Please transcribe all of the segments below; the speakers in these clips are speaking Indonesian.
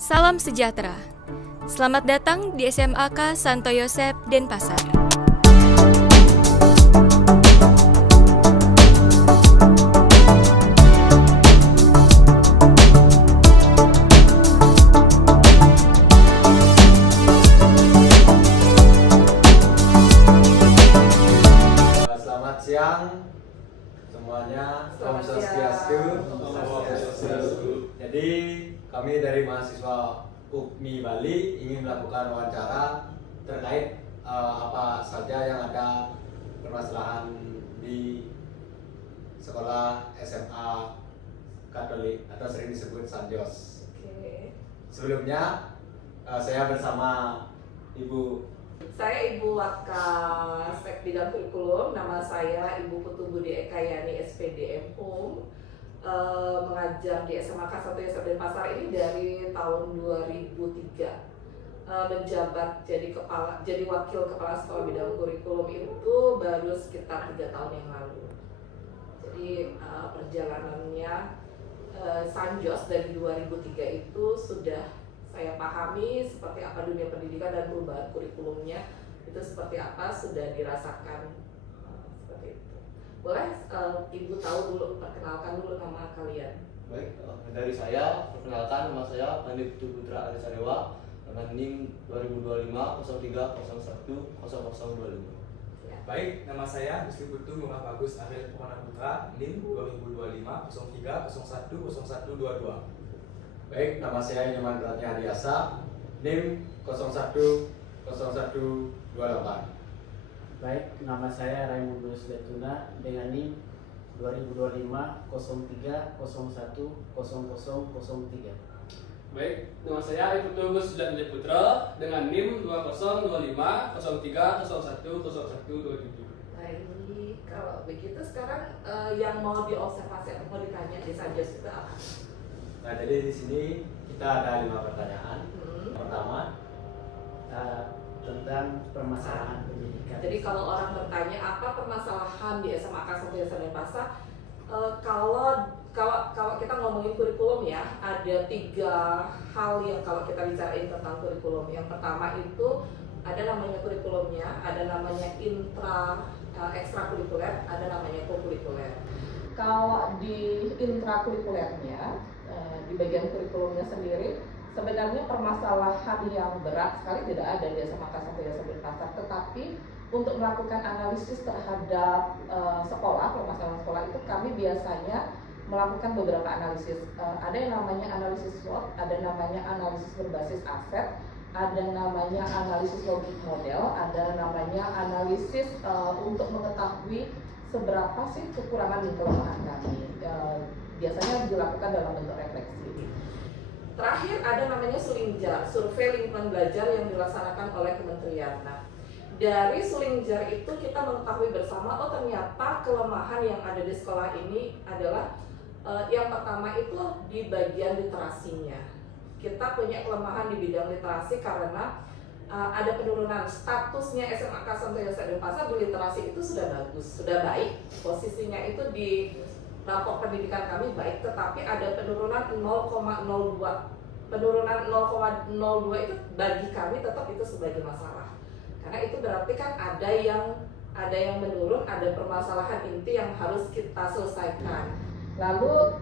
Salam sejahtera. Selamat datang di SMAK Santo Yosep Denpasar. Selamat siang semuanya. Om Swastiastu. Jadi kami dari mahasiswa UPMI Bali ingin melakukan wawancara terkait apa saja yang ada permasalahan di sekolah SMA Katolik atau sering disebut Sanjos. Sebelumnya saya bersama Ibu. Saya Ibu Wakasek Bidang Kurikulum, nama saya Ibu Putu Budi Ekayani SPD MHUM, mengajar di SMAK Santo Yosep Denpasar ini dari tahun 2003. Menjabat jadi wakil kepala sekolah bidang kurikulum itu baru sekitar 3 tahun yang lalu. Jadi perjalanannya Sanjos dari 2003 itu sudah saya pahami seperti apa dunia pendidikan dan perubahan kurikulumnya itu seperti apa sudah dirasakan seperti itu. Boleh Ibu tahu dulu, perkenalkan dulu nama kalian. Baik, dari saya, perkenalkan nama saya Pandit Putra Alisadewa dengan NIM 2025-03-01-0025. Baik, nama saya Rizky Putu Muhammad Bagus Ariel Purwana Putra, NIM 2025-03-01-0122. Baik, nama saya Nyoman Ratnya Hadiasa, NIM 01-0128. Baik, nama saya Raimundus Letuna dengan NIM 2025-03-01-0003. Baik, nama saya Iputu Gus Sudanjaya Putra dengan NIM 2025-03-01-0127. Baik, kalau begitu sekarang yang mau diobservasi atau mau ditanya di Sanjos itu apa? Nah, jadi di sini kita ada 5 pertanyaan. Pertama, tentang permasalahan pendidikan. Jadi kalau orang bertanya apa permasalahan di SMAK Santo Yosep Denpasar, kalau kita ngomongin kurikulum ya, ada 3 hal yang kalau kita bicarain tentang kurikulum. Yang pertama itu ada namanya kurikulumnya, ada namanya ekstrakurikuler, ada namanya kokurikuler. Kalau di intrakurikulernya, di bagian kurikulumnya sendiri, sebenarnya permasalahan yang berat sekali tidak ada di SMAK Santo Yosep Denpasar, tetapi untuk melakukan analisis terhadap permasalahan sekolah itu kami biasanya melakukan beberapa analisis. Ada yang namanya analisis SWOT, ada namanya analisis berbasis aset, ada namanya analisis logik model, ada namanya analisis untuk mengetahui seberapa sih kekurangan dan kelemahan kami. Biasanya dilakukan dalam bentuk refleksi. Terakhir ada namanya Sulingjar, survei lingkungan belajar yang dilaksanakan oleh kementerian. Nah, dari Sulingjar itu kita mengetahui bersama, oh ternyata kelemahan yang ada di sekolah ini adalah yang pertama itu di bagian literasinya. Kita punya kelemahan di bidang literasi karena ada penurunan statusnya SMAK Santo Yosep Denpasar di literasi itu sudah bagus, sudah baik. Posisinya itu di rapor pendidikan kami baik, tetapi ada penurunan 0,02. Penurunan 0,02 itu bagi kami tetap itu sebagai masalah. Karena itu berarti kan ada yang menurun, ada permasalahan inti yang harus kita selesaikan. Lalu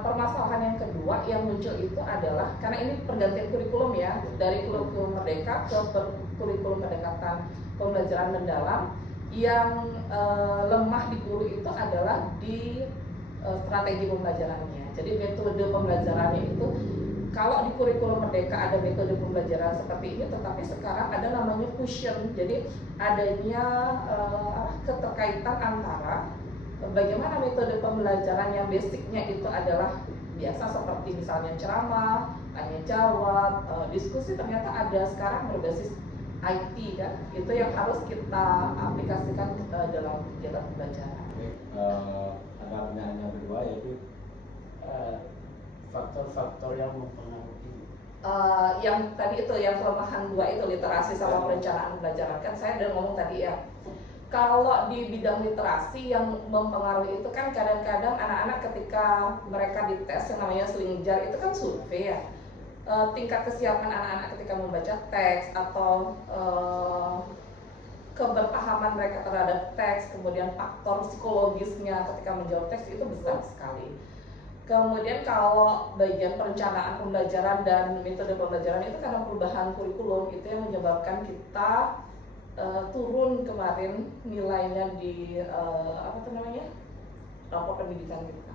permasalahan yang kedua yang muncul itu adalah karena ini pergantian kurikulum ya, dari kurikulum merdeka ke kurikulum pendekatan pembelajaran mendalam. Yang lemah di guru itu adalah di strategi pembelajarannya. Jadi metode pembelajarannya itu kalau di kurikulum merdeka ada metode pembelajaran seperti ini, tetapi sekarang ada namanya fusion. Jadi adanya keterkaitan antara bagaimana metode pembelajaran yang basicnya itu adalah biasa seperti misalnya ceramah, tanya jawab, diskusi, ternyata ada sekarang berbasis IT kan, itu yang harus kita aplikasikan dalam kegiatan pembelajaran. Ada pertanyaan yang kedua yaitu faktor-faktor yang mempengaruhi. Yang tadi itu yang kelemahan 2 itu literasi sama perencanaan pembelajaran kan saya udah ngomong tadi ya. Kalau di bidang literasi yang mempengaruhi itu kan kadang-kadang anak-anak ketika mereka dites yang namanya Sulingjar itu kan survei ya. tingkat kesiapan anak-anak ketika membaca teks atau keberpahaman mereka terhadap teks, kemudian faktor psikologisnya ketika menjawab teks itu besar sekali. Kemudian kalau bagian perencanaan pembelajaran dan metode pembelajaran itu karena perubahan kurikulum itu yang menyebabkan kita turun kemarin nilainya di rapor pendidikan kita.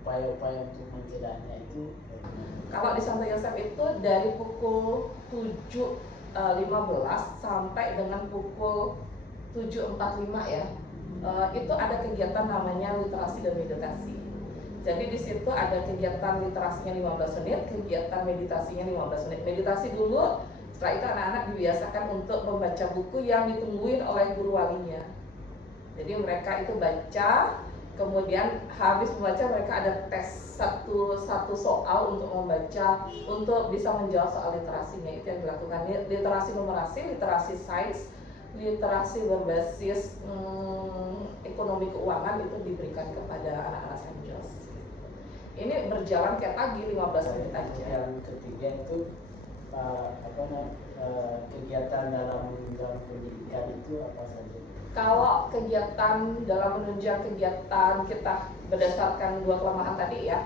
Upaya-upaya untuk mencegahnya itu Kalau di Santo Yosef itu dari pukul 7.15 sampai dengan pukul 7.45 ya, itu ada kegiatan namanya literasi dan meditasi. Jadi di situ ada kegiatan literasinya 15 menit, kegiatan meditasinya 15 menit. Meditasi dulu, setelah itu anak-anak dibiasakan untuk membaca buku yang ditungguin oleh guru walinya. Jadi mereka itu baca, kemudian habis membaca mereka ada tes satu soal untuk membaca, untuk bisa menjawab soal literasinya. Itu yang dilakukan. Literasi numerasi, literasi sains, literasi berbasis ekonomi keuangan itu diberikan kepada anak-anak Saint Jos. Ini berjalan tiap pagi 15 menit aja. Yang ketiga itu kegiatan dalam menunjang pendidikan itu apa saja? Kalau kegiatan dalam menunjang kegiatan kita berdasarkan 2 kelemahan tadi ya.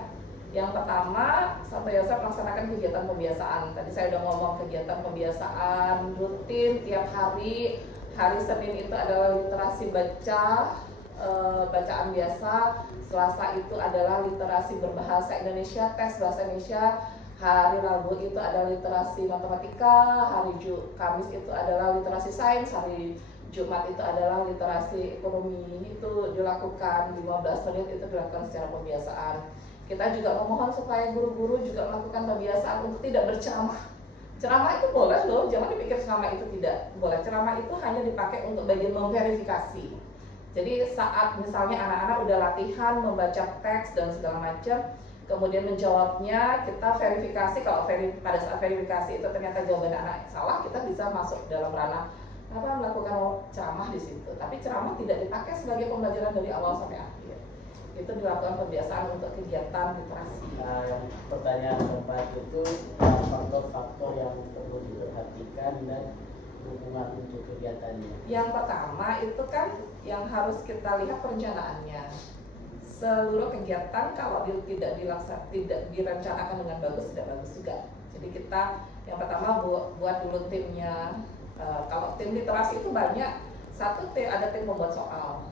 Yang pertama, Santo Yosef melaksanakan kegiatan pembiasaan. Tadi saya udah ngomong kegiatan pembiasaan rutin tiap hari. Hari Senin itu adalah literasi baca, bacaan biasa. Selasa itu adalah literasi berbahasa Indonesia, tes bahasa Indonesia. Hari Rabu itu adalah literasi matematika. Hari Kamis itu adalah literasi sains. Hari Jumat itu adalah literasi ekonomi. Itu dilakukan 15 menit, itu dilakukan secara pembiasaan. Kita juga memohon supaya guru-guru juga melakukan pembiasaan untuk tidak berceramah. Ceramah itu boleh loh, jangan dipikir ceramah itu tidak boleh. Ceramah itu hanya dipakai untuk bagian memverifikasi. Jadi saat misalnya anak-anak udah latihan membaca teks dan segala macam, kemudian menjawabnya, kita verifikasi. Kalau pada saat verifikasi itu ternyata jawaban anak salah, kita bisa masuk dalam ranah melakukan ceramah di situ. Tapi ceramah tidak dipakai sebagai pembelajaran dari awal sampai akhir. Itu dilakukan pembiasaan untuk kegiatan literasi. Pertanyaan keempat itu faktor-faktor yang perlu diperhatikan dan dukungan untuk kegiatannya. Yang pertama itu kan yang harus kita lihat perencanaannya. Seluruh kegiatan kalau tidak direncanakan dengan bagus, tidak bagus juga. Jadi kita yang pertama buat dulu timnya. Kalau tim literasi itu banyak. Satu ada tim membuat soal.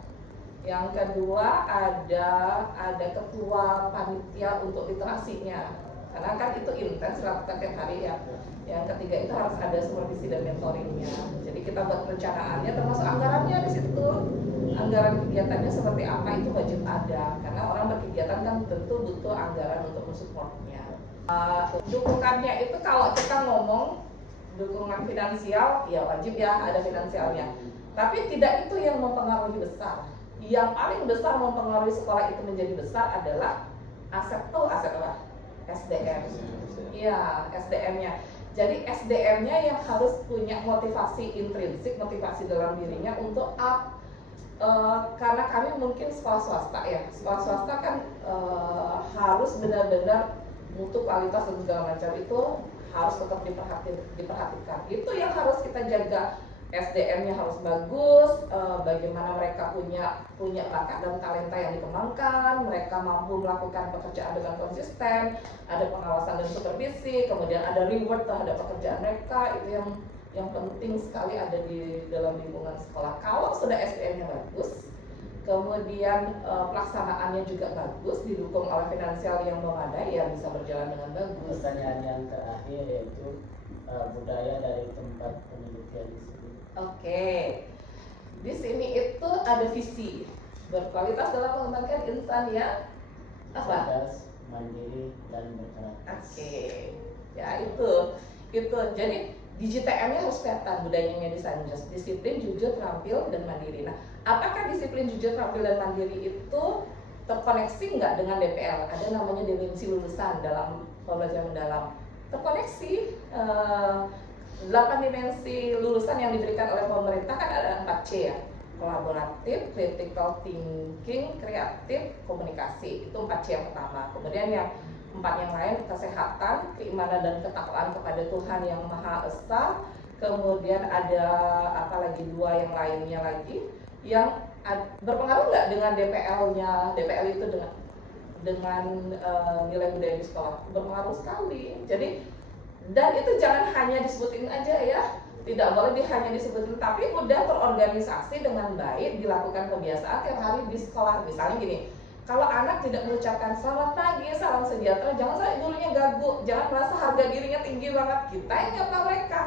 Yang kedua ada ketua panitia untuk literasinya. Karena kan itu intens dilakukan tiap hari ya. Yang ketiga itu harus ada supervisi dan mentoringnya. Jadi kita buat perencanaannya termasuk anggarannya di situ. Anggaran kegiatannya seperti apa itu wajib ada. Karena orang berkegiatan kan tentu butuh anggaran untuk mensupportnya. Dukungannya itu kalau kita ngomong dukungan finansial ya wajib ya ada finansialnya. Tapi tidak itu yang mempengaruhi besar. Yang paling besar mempengaruhi sekolah itu menjadi besar adalah aset apa? SDM. Iya, SDM-nya. Jadi SDM-nya yang harus punya motivasi intrinsik, motivasi dalam dirinya untuk up. Karena kami mungkin sekolah swasta ya. Sekolah swasta kan harus benar-benar mutu kualitas dan segala macam itu harus tetap diperhatikan. Itu yang harus kita jaga. SDM-nya harus bagus, bagaimana mereka punya bakat dan talenta yang dikembangkan, mereka mampu melakukan pekerjaan dengan konsisten, ada pengawasan dan supervisi, kemudian ada reward terhadap pekerjaan mereka. Itu yang penting sekali ada di dalam lingkungan sekolah. Kalau sudah SDM-nya bagus, kemudian pelaksanaannya juga bagus, didukung oleh finansial yang memadai, ya bisa berjalan dengan bagus. Pertanyaan yang terakhir yaitu budaya dari tempat penelitian di sini. Oke, di sini itu ada visi berkualitas dalam mengembangkan insan yang apa? Cerdas, mandiri, dan berkarakter. Oke, ya itu. Jadi DigiTM-nya harus kelihatan budayanya di Saint Jos. Disiplin, jujur, terampil, dan mandiri. Nah, apakah disiplin, jujur, terampil, dan mandiri itu terkoneksi nggak dengan DPL? Ada namanya dimensi lulusan dalam pembelajaran mendalam. Terkoneksi. 8 dimensi lulusan yang diberikan oleh pemerintah kan ada 4C ya. Kolaboratif, critical thinking, kreatif, komunikasi. Itu 4C yang pertama. Kemudian yang 4 yang lain, kesehatan, keimanan dan ketakwaan kepada Tuhan yang Maha Esa. Kemudian ada apa lagi, 2 yang lainnya lagi yang berpengaruh nggak dengan DPL-nya? DPL itu dengan nilai budaya di sekolah berpengaruh sekali. Jadi dan itu jangan hanya disebutin aja ya, tidak boleh hanya disebutin, tapi udah terorganisasi dengan baik, dilakukan kebiasaan tiap hari di sekolah. Misalnya gini, kalau anak tidak mengucapkan selamat pagi, salam sejahtera, jangan sampai gurunya gagu, jangan merasa harga dirinya tinggi banget. Kita yang nyapa mereka,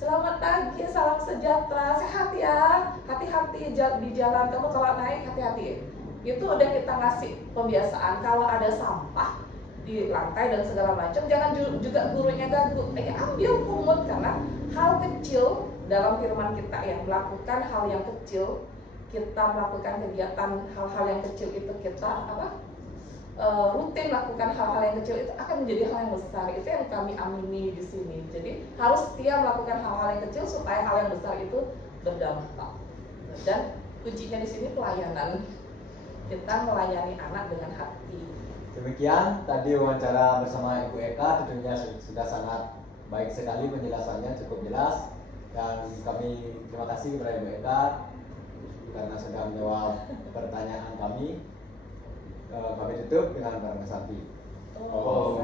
selamat pagi, salam sejahtera, sehat ya, hati-hati di jalan, kamu kalau naik hati-hati. Itu udah kita ngasih pembiasaan. Kalau ada sampah di lantai dan segala macam, jangan juga gurunya ganggu. Ambil pungut, karena hal kecil dalam firman kita yang melakukan hal yang kecil, kita melakukan kegiatan hal-hal yang kecil itu kita rutin lakukan hal-hal yang kecil itu akan menjadi hal yang besar. Itu yang kami amini di sini. Jadi harus setia melakukan hal-hal yang kecil supaya hal yang besar itu berdampak. Dan kuncinya di sini pelayanan. Kita melayani anak dengan hati. Demikian tadi wawancara bersama Ibu Eka, tentunya sudah sangat baik sekali penjelasannya, cukup jelas, dan kami terima kasih kepada Ibu Eka karena sudah menjawab pertanyaan kami. Kami tutup dengan barang sapi. Oh,